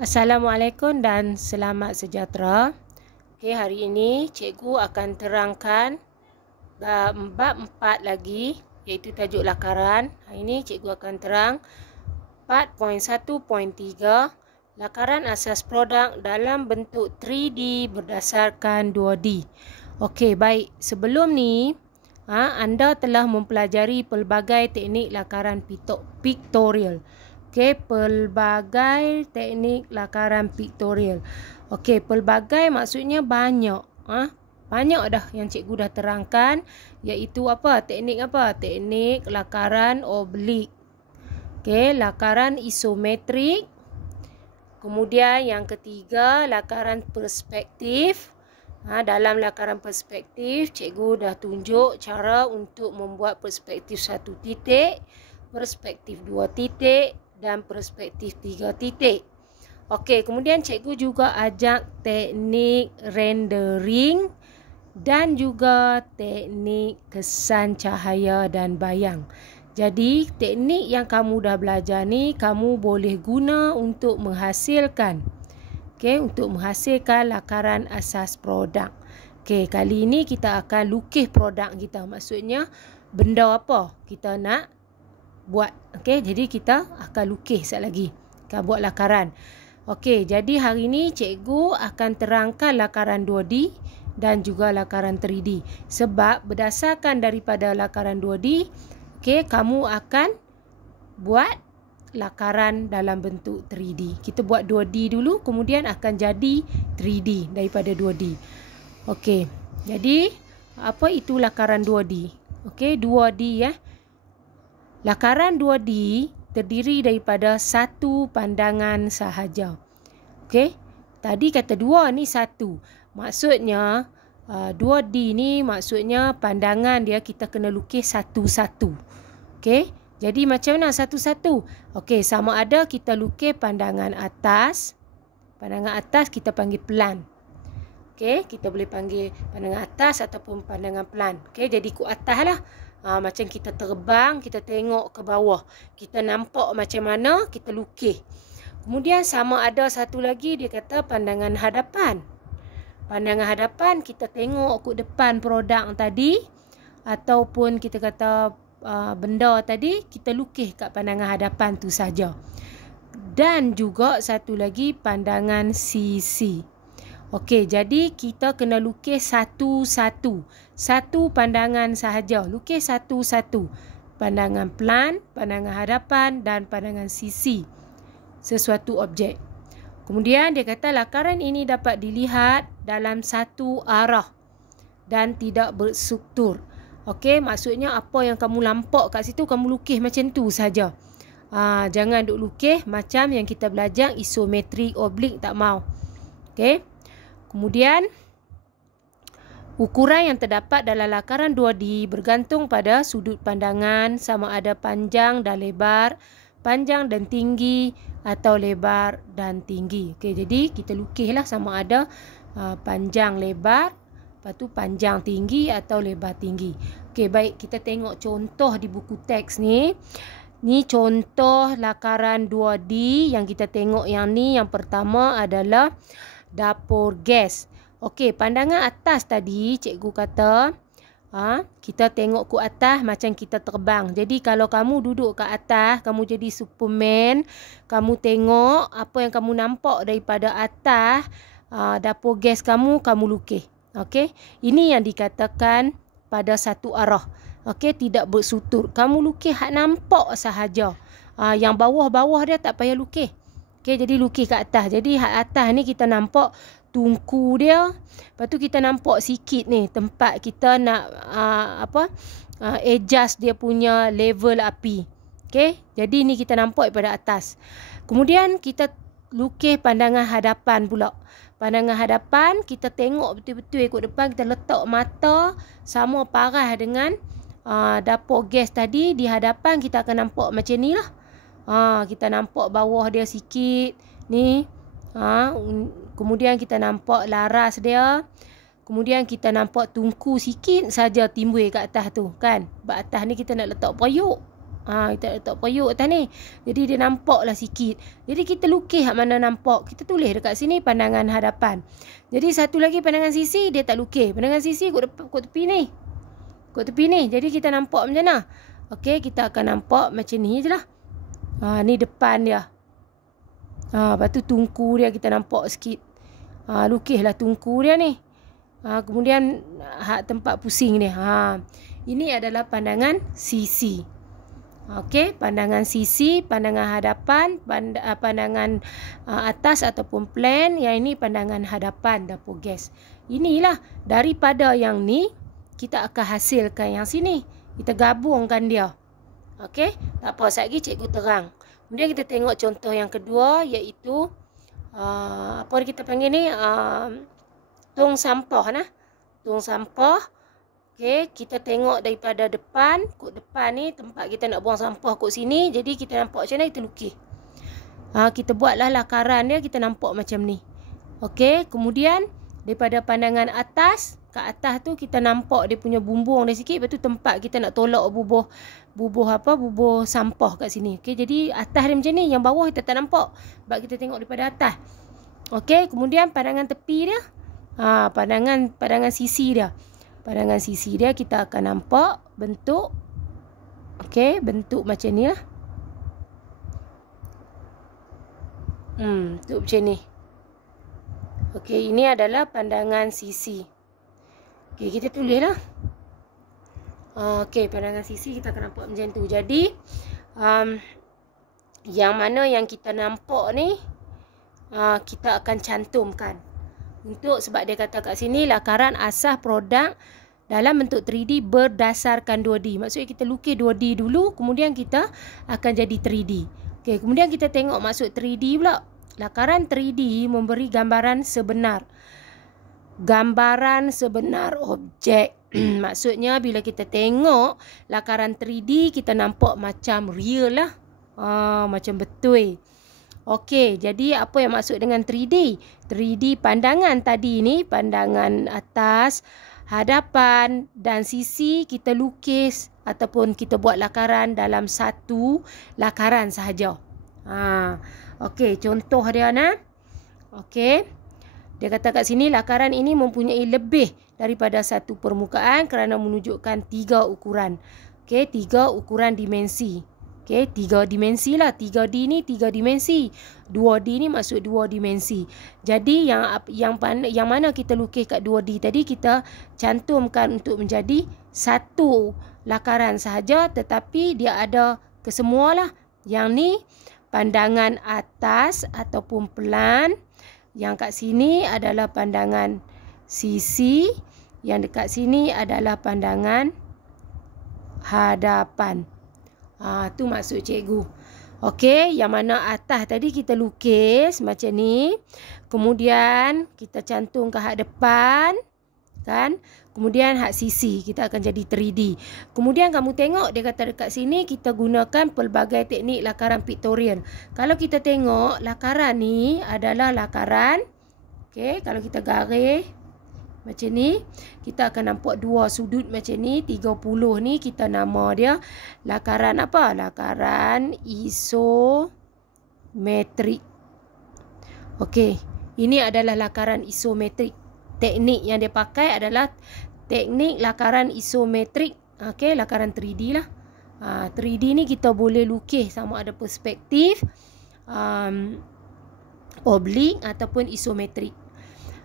Assalamualaikum dan selamat sejahtera. Okey, hari ini cikgu akan terangkan bab 4 lagi, iaitu tajuk lakaran. Hari ini cikgu akan terang 4.1.3 lakaran asas produk dalam bentuk 3D berdasarkan 2D. Okey, baik. Sebelum ni anda telah mempelajari pelbagai teknik lakaran pictorial. Okey, pelbagai teknik lakaran pictorial. Okey, pelbagai maksudnya banyak. Banyak dah yang cikgu dah terangkan, iaitu apa? Teknik apa? Teknik lakaran oblik. Okey, lakaran isometrik. Kemudian yang ketiga, lakaran perspektif. Dalam lakaran perspektif, cikgu dah tunjuk cara untuk membuat perspektif 1 titik, perspektif 2 titik dan perspektif 3 titik. Okey, kemudian cikgu juga ajak teknik rendering dan juga teknik kesan cahaya dan bayang. Jadi, teknik yang kamu dah belajar ni kamu boleh guna untuk menghasilkan lakaran asas produk. Okey, kali ini kita akan lukis produk kita. Maksudnya benda apa kita nak buat. Okey, jadi kita akan lukis sekali lagi. Kita buat lakaran. Okey, jadi hari ini cikgu akan terangkan lakaran 2D dan juga lakaran 3D. Sebab berdasarkan daripada lakaran 2D, okey, kamu akan buat lakaran dalam bentuk 3D. Kita buat 2D dulu, kemudian akan jadi 3D daripada 2D. Okey, jadi apa itu lakaran 2D? Okey, 2D ya. Lakaran 2D terdiri daripada satu pandangan sahaja. Okey, tadi kata 2 ni 1. Maksudnya 2D ni maksudnya pandangan dia kita kena lukis satu-satu. Okey, jadi macam mana satu-satu? Okey, sama ada kita lukis pandangan atas. Pandangan atas kita panggil plan. Okey, kita boleh panggil pandangan atas ataupun pandangan plan. Okey, jadi ikut atas lah. Macam kita terbang, kita tengok ke bawah. Kita nampak macam mana, kita lukis. Kemudian sama ada satu lagi, dia kata pandangan hadapan. Pandangan hadapan, kita tengok ke depan produk tadi. Ataupun kita kata benda tadi, kita lukis kat pandangan hadapan tu saja. Dan juga satu lagi, pandangan sisi. Okey, jadi kita kena lukis satu-satu. Satu pandangan sahaja. Lukis satu-satu. Pandangan plan, pandangan hadapan dan pandangan sisi sesuatu objek. Kemudian dia kata lakaran ini dapat dilihat dalam satu arah dan tidak berstruktur. Okey, maksudnya apa yang kamu nampak kat situ kamu lukis macam tu saja. Jangan duk lukis macam yang kita belajar isometrik oblik, tak mau. Okey. Kemudian, ukuran yang terdapat dalam lakaran 2D bergantung pada sudut pandangan sama ada panjang dan lebar, panjang dan tinggi atau lebar dan tinggi. Okey, jadi kita lukislah sama ada panjang lebar, lepas tu panjang tinggi atau lebar tinggi. Okey, baik, kita tengok contoh di buku teks ni. Ni contoh lakaran 2D yang kita tengok yang ni. Yang pertama adalah dapur gas. Okey, pandangan atas tadi cikgu kata kita tengok ke atas macam kita terbang. Jadi kalau kamu duduk kat atas, kamu jadi Superman, kamu tengok apa yang kamu nampak daripada atas dapur gas kamu lukis. Okey, ini yang dikatakan pada satu arah. Okey, tidak berstruktur. Kamu lukis hak nampak sahaja. Yang bawah-bawah dia tak payah lukis. Okey, jadi lukis kat atas. Jadi atas ni kita nampak tungku dia. Lepas tu kita nampak sikit ni tempat kita nak adjust dia punya level api. Okey, jadi ni kita nampak daripada atas. Kemudian kita lukis pandangan hadapan pula. Pandangan hadapan kita tengok betul-betul ikut depan, kita letak mata sama parah dengan dapur gas tadi. Di hadapan kita akan nampak macam ni lah. Kita nampak bawah dia sikit ni. Kemudian kita nampak laras dia. Kemudian kita nampak tungku sikit saja timbul kat atas tu kan. Sebab atas ni kita nak letak periuk. Kita letak periuk atas ni. Jadi dia nampak lah sikit. Jadi kita lukis hak mana nampak. Kita tulis dekat sini pandangan hadapan. Jadi satu lagi pandangan sisi dia tak lukis. Pandangan sisi kot tepi ni. Kot tepi ni. Jadi kita nampak macam mana. Okey, kita akan nampak macam ni je lah. Ni depan dia. Lepas tu tungku dia kita nampak sikit. Lukislah tungku dia ni. Kemudian hak tempat pusing dia. Ini adalah pandangan sisi. Okey, pandangan sisi, pandangan hadapan, pandangan atas ataupun plan. Yang ini pandangan hadapan dapur gas. Inilah daripada yang ni kita akan hasilkan yang sini. Kita gabungkan dia. Okey, tak apa, sekejap lagi cikgu terang. Kemudian kita tengok contoh yang kedua, iaitu apa kita panggil ni, tong sampah nah. Tong sampah. Okey, kita tengok daripada depan. Kod depan ni tempat kita nak buang sampah kod sini. Jadi kita nampak macam mana, kita lukis. Kita buatlah lakaran dia, kita nampak macam ni. Okey, kemudian daripada pandangan atas, kat atas tu kita nampak dia punya bumbung dia sikit. Lepas tu tempat kita nak tolak bubuh sampah kat sini. Okey, jadi atas dia macam ni, yang bawah kita tak nampak sebab kita tengok daripada atas. Okey, kemudian pandangan tepi dia, pandangan sisi dia. Pandangan sisi dia kita akan nampak bentuk. Okey, bentuk macam ni lah. Bentuk macam ni. Okey, ini adalah pandangan sisi. Okey, kita tulis lah. Okey, pandangan sisi kita akan nampak macam tu. Jadi, yang mana yang kita nampak ni, kita akan cantumkan. Sebab dia kata kat sini, lakaran asas produk dalam bentuk 3D berdasarkan 2D. Maksudnya kita lukis 2D dulu, kemudian kita akan jadi 3D. Okey, kemudian kita tengok maksud 3D pula. Lakaran 3D memberi gambaran sebenar. Gambaran sebenar objek. Maksudnya bila kita tengok lakaran 3D, kita nampak macam real lah. Macam betul. Okey, jadi apa yang maksud dengan 3D? 3D pandangan tadi ni, pandangan atas, hadapan dan sisi kita lukis ataupun kita buat lakaran dalam satu lakaran sahaja. Okey, contoh dia nah. Okey. Dia kata kat sini lakaran ini mempunyai lebih daripada satu permukaan kerana menunjukkan 3 ukuran. Okey, 3 ukuran dimensi. Okey, 3 dimensi lah. 3D ni 3 dimensi. 2D ni maksud 2 dimensi. Jadi yang mana kita lukis kat 2D tadi, kita cantumkan untuk menjadi satu lakaran sahaja, tetapi dia ada kesemualah. Yang ni pandangan atas ataupun plan. Yang kat sini adalah pandangan sisi. Yang dekat sini adalah pandangan hadapan. Tu maksud cikgu. Okey, yang mana atas tadi kita lukis macam ni. Kemudian kita cantum ke hak depan, kan? Kemudian hak sisi kita akan jadi 3D. Kemudian kamu tengok dia kata dekat sini kita gunakan pelbagai teknik lakaran pictorial. Kalau kita tengok lakaran ni adalah lakaran, okey, kalau kita garis macam ni, kita akan nampak 2 sudut macam ni. 30 ni kita nama dia lakaran apa? Lakaran isometrik. Okey, ini adalah lakaran isometrik. Teknik yang dia pakai adalah teknik lakaran isometrik. Okey, lakaran 3D lah. 3D ni kita boleh lukis sama ada perspektif, oblik ataupun isometrik.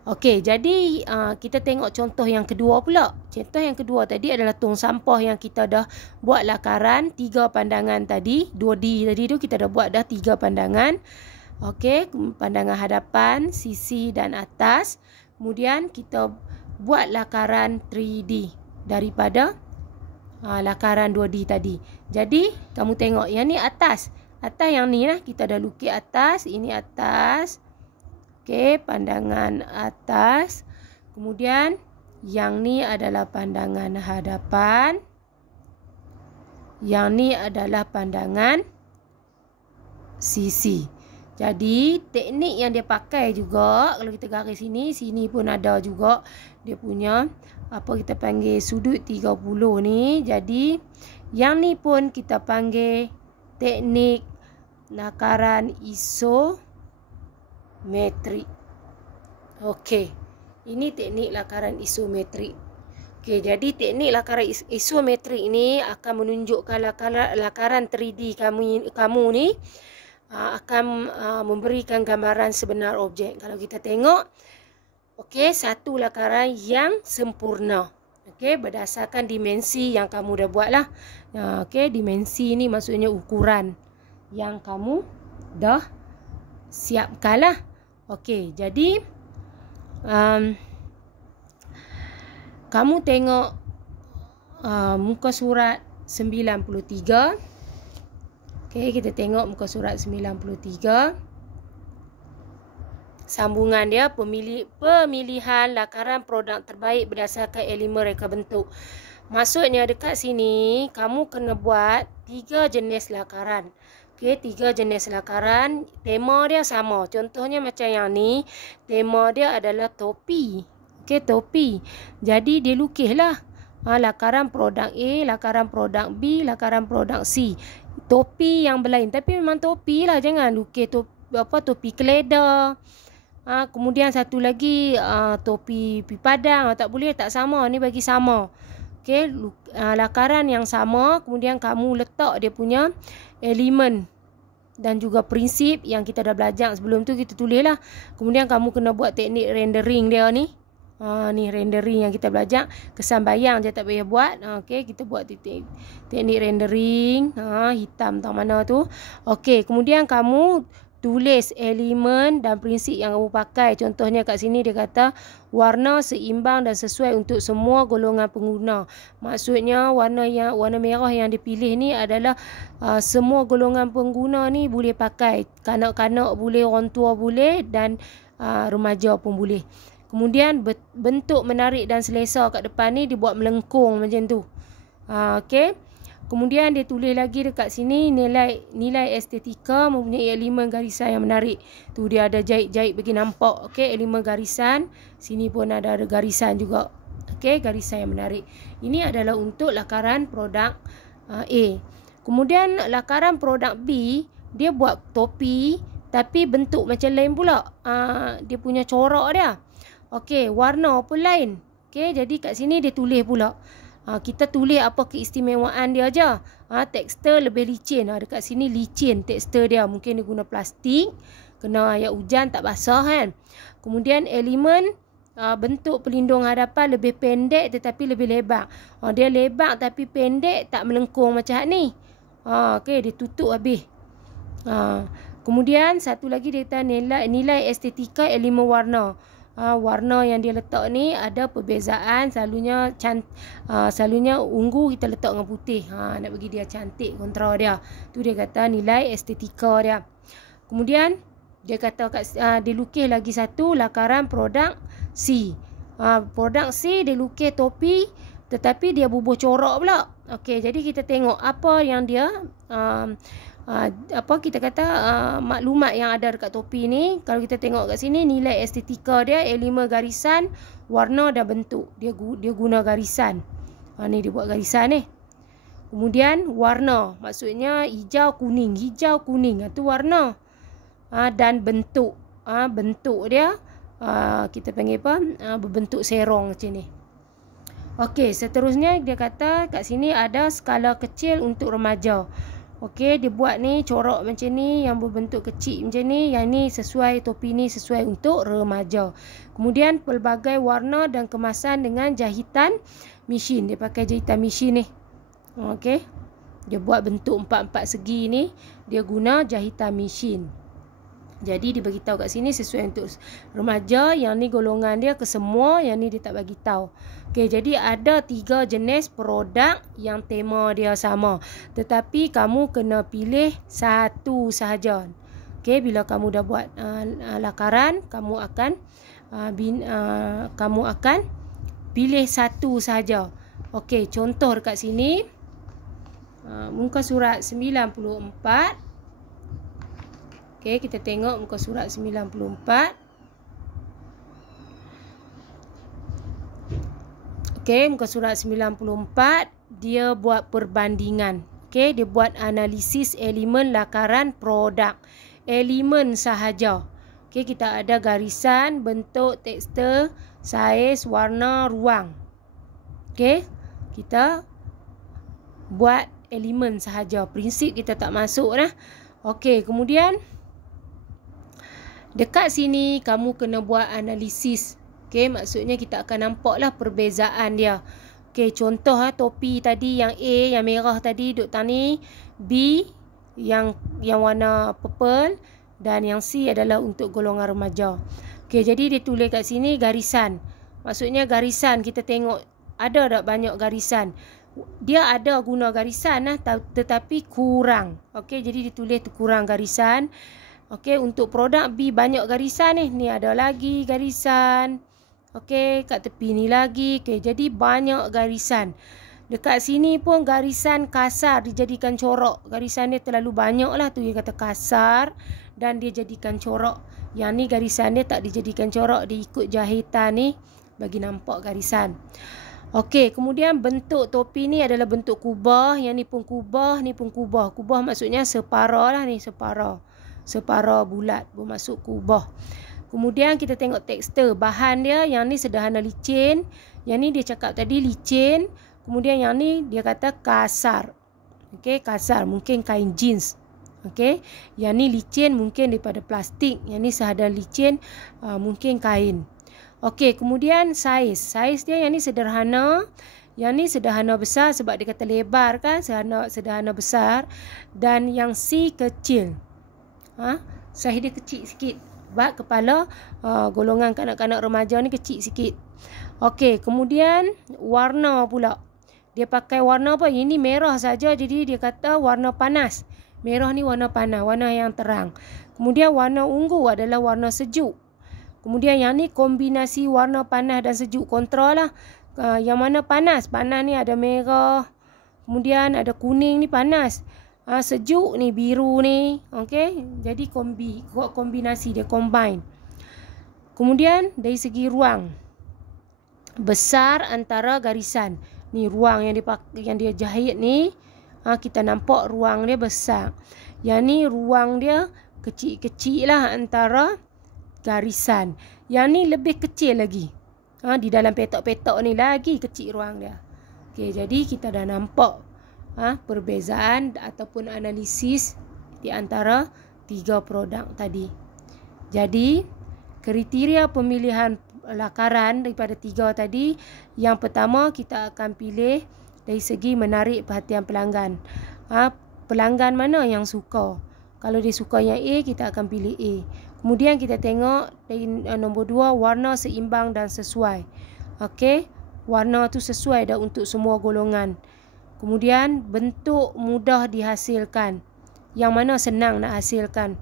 Okey, jadi kita tengok contoh yang kedua pula. Contoh yang kedua tadi adalah tong sampah yang kita dah buat lakaran 3 pandangan tadi. 2D tadi tu kita dah buat dah 3 pandangan. Okey, pandangan hadapan, sisi dan atas. Kemudian kita buat lakaran 3D daripada lakaran 2D tadi. Jadi kamu tengok yang ni atas. Atas yang ni lah, kita dah lukis atas. Ini atas. Okey, pandangan atas. Kemudian yang ni adalah pandangan hadapan. Yang ni adalah pandangan sisi. Jadi teknik yang dia pakai juga, kalau kita garis sini pun ada juga dia punya apa kita panggil sudut 30 ni. Jadi yang ni pun kita panggil teknik lakaran isometrik. Okey, ini teknik lakaran isometrik. Okey, jadi teknik lakaran isometrik ni akan menunjukkan lakaran 3D kamu ni akan memberikan gambaran sebenar objek. Kalau kita tengok, okey, satu lakaran yang sempurna. Okey, berdasarkan dimensi yang kamu dah buat lah. Okey, dimensi ni maksudnya ukuran yang kamu dah siapkan lah. Okey, jadi kamu tengok muka surat 93. Okey, kita tengok muka surat 93. Sambungan dia, pemilihan lakaran produk terbaik berdasarkan elemen reka bentuk. Maksudnya dekat sini, kamu kena buat 3 jenis lakaran. Okey, 3 jenis lakaran. Tema dia sama. Contohnya macam yang ni, tema dia adalah topi. Okey, topi. Jadi, dia lukislah lakaran produk A, lakaran produk B, lakaran produk C. Topi yang berlain, tapi memang topi lah, jangan lukis topi keledar. Kemudian satu lagi topi padang, tak boleh, tak sama, ni bagi sama. Okey, lakaran yang sama, kemudian kamu letak dia punya elemen dan juga prinsip yang kita dah belajar sebelum tu, kita tulis lah. Kemudian kamu kena buat teknik rendering dia ni. Ni rendering yang kita belajar, kesan bayang je tak payah buat. Okey, kita buat teknik rendering, hitam tak mana tu. Okey, kemudian kamu tulis elemen dan prinsip yang kamu pakai. Contohnya kat sini dia kata warna seimbang dan sesuai untuk semua golongan pengguna. Maksudnya warna merah yang dipilih ni adalah semua golongan pengguna ni boleh pakai. Kanak-kanak boleh, orang tua boleh, dan remaja pun boleh. Kemudian bentuk menarik dan selesa kat depan ni dibuat melengkung macam tu. Okey. Kemudian dia tulis lagi dekat sini nilai estetika mempunyai elemen garisan yang menarik. Tu dia ada jahit-jahit bagi nampak. Okey, elemen garisan. Sini pun ada garisan juga. Okey, garisan yang menarik. Ini adalah untuk lakaran produk A. Kemudian lakaran produk B, dia buat topi tapi bentuk macam lain pula. Dia punya corak dia. Okey, warna pun lain. Okey, jadi kat sini dia tulis pula. Kita tulis apa keistimewaan dia aja. Tekstur lebih licin. Dekat sini licin tekstur dia. Mungkin dia guna plastik. Kena air hujan tak basah kan. Kemudian elemen bentuk pelindung hadapan lebih pendek tetapi lebih lebar. Dia lebar tapi pendek, tak melengkung macam ni. Okey, dia tutup habis. Kemudian satu lagi dia kata nilai estetika elemen warna. Warna yang dia letak ni ada perbezaan. Selalunya ungu kita letak dengan putih. Nak bagi dia cantik kontra dia. Tu dia kata nilai estetika dia. Kemudian dia kata dia lukis lagi satu lakaran produk C. Produk C dia lukis topi tetapi dia bubuh corak pula. Okey, jadi kita tengok apa yang dia maklumat yang ada dekat topi ni. Kalau kita tengok kat sini, nilai estetika dia elemen garisan, warna dan bentuk. Dia guna garisan. Ni dia buat garisan ni. Kemudian warna, maksudnya hijau kuning tu warna. Dan bentuk. Bentuk dia kita panggil apa? Berbentuk serong macam ni. Okey, seterusnya dia kata kat sini ada skala kecil untuk remaja. Okey, dia buat ni corak macam ni yang berbentuk kecil macam ni. Yang ni sesuai, topi ni sesuai untuk remaja. Kemudian pelbagai warna dan kemasan dengan jahitan mesin. Dia pakai jahitan mesin ni. Okey. Dia buat bentuk 4 segi ni, dia guna jahitan mesin. Jadi dia bagi tahu kat sini sesuai untuk remaja, yang ni golongan dia ke semua, yang ni dia tak bagi tahu. Okey, jadi ada 3 jenis produk yang tema dia sama. Tetapi kamu kena pilih satu sahaja. Okey, bila kamu dah buat lakaran, kamu akan pilih satu sahaja. Okey, contoh dekat sini muka surat 94. Okey, kita tengok muka surat 94. Okey, muka surat 94 dia buat perbandingan. Okey, dia buat analisis elemen lakaran produk. Elemen sahaja. Okey, kita ada garisan, bentuk, tekstur, saiz, warna, ruang. Okey, kita buat elemen sahaja. Prinsip kita tak masuk dah. Okey, kemudian dekat sini kamu kena buat analisis. Okey, maksudnya kita akan nampaklah perbezaan dia. Okey, contoh topi tadi yang A yang merah tadi duk tani, B yang warna purple dan yang C adalah untuk golongan remaja. Okey, jadi dia tulis kat sini garisan. Maksudnya garisan kita tengok ada tak banyak garisan. Dia ada guna garisan tetapi kurang. Okey, jadi dia tulis kurang garisan. Okey, untuk produk B banyak garisan ni. Ni ada lagi garisan. Okey, kat tepi ni lagi. Okey, jadi banyak garisan. Dekat sini pun garisan kasar dijadikan corak. Garisan dia terlalu banyak lah tu dia kata kasar dan dia jadikan corak. Yang ni garisan dia tak dijadikan corak. Dia ikut jahitan ni bagi nampak garisan. Okey, kemudian bentuk topi ni adalah bentuk kubah. Yang ni pun kubah, ni pun kubah. Kubah maksudnya separuh lah ni, separuh. Separuh bulat bermaksud kubah. Kemudian kita tengok tekstur bahan dia. Yang ni sederhana licin. Yang ni dia cakap tadi licin. Kemudian yang ni dia kata kasar. Okey, kasar mungkin kain jeans. Okey, yang ni licin mungkin daripada plastik. Yang ni sederhana licin mungkin kain. Okey, kemudian saiz. Saiz dia yang ni sederhana. Yang ni sederhana besar sebab dia kata lebar kan, sederhana besar. Dan yang C kecil. Saiz dia kecil sikit. Sebab kepala golongan kanak-kanak remaja ni kecil sikit. Okey, kemudian warna pula. Dia pakai warna apa? Ini merah saja, jadi dia kata warna panas. Merah ni warna panas, warna yang terang. Kemudian warna ungu adalah warna sejuk. Kemudian yang ni kombinasi warna panas dan sejuk, kontra lah. Yang mana panas? Panas ni ada merah. Kemudian ada kuning ni panas. Sejuk ni biru ni. Okey, jadi kombinasi dia, combine. Kemudian dari segi ruang. Besar antara garisan. Ni ruang yang dia jahit ni. Kita nampak ruang dia besar. Yang ni ruang dia kecil-kecil lah antara garisan. Yang ni lebih kecil lagi. Di dalam petak-petak ni lagi kecil ruang dia. Okey, jadi kita dah nampak perbezaan ataupun analisis di antara 3 produk tadi. Jadi, kriteria pemilihan lakaran daripada 3 tadi, yang pertama kita akan pilih dari segi menarik perhatian pelanggan. Pelanggan mana yang suka? Kalau dia suka yang A, kita akan pilih A. Kemudian kita tengok dari nombor 2, warna seimbang dan sesuai. Okey, warna tu sesuai dah untuk semua golongan. Kemudian bentuk mudah dihasilkan. Yang mana senang nak hasilkan.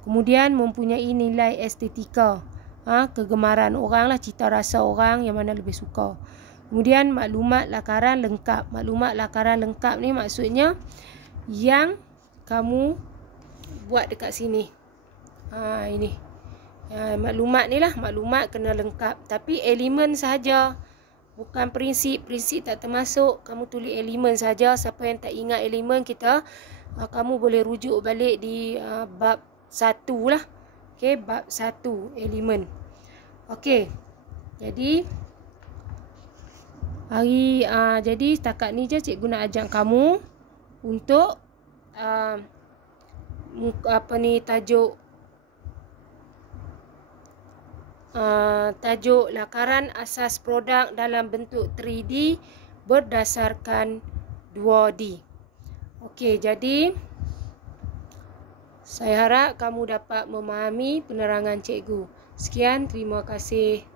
Kemudian mempunyai nilai estetika. Kegemaran orang lah, cita rasa orang yang mana lebih suka. Kemudian maklumat lakaran lengkap. Maklumat lakaran lengkap ni maksudnya yang kamu buat dekat sini. Ini. Maklumat ni lah. Maklumat kena lengkap. Tapi elemen sahaja. Bukan prinsip. Prinsip tak termasuk. Kamu tulis elemen saja. Siapa yang tak ingat elemen kita, kamu boleh rujuk balik di bab 1 lah. Okey, bab 1 elemen. Okey. Jadi jadi setakat ni je cikgu nak ajak kamu untuk tajuk lakaran asas produk dalam bentuk 3D berdasarkan 2D. Okey, jadi saya harap kamu dapat memahami penerangan cikgu. Sekian, terima kasih.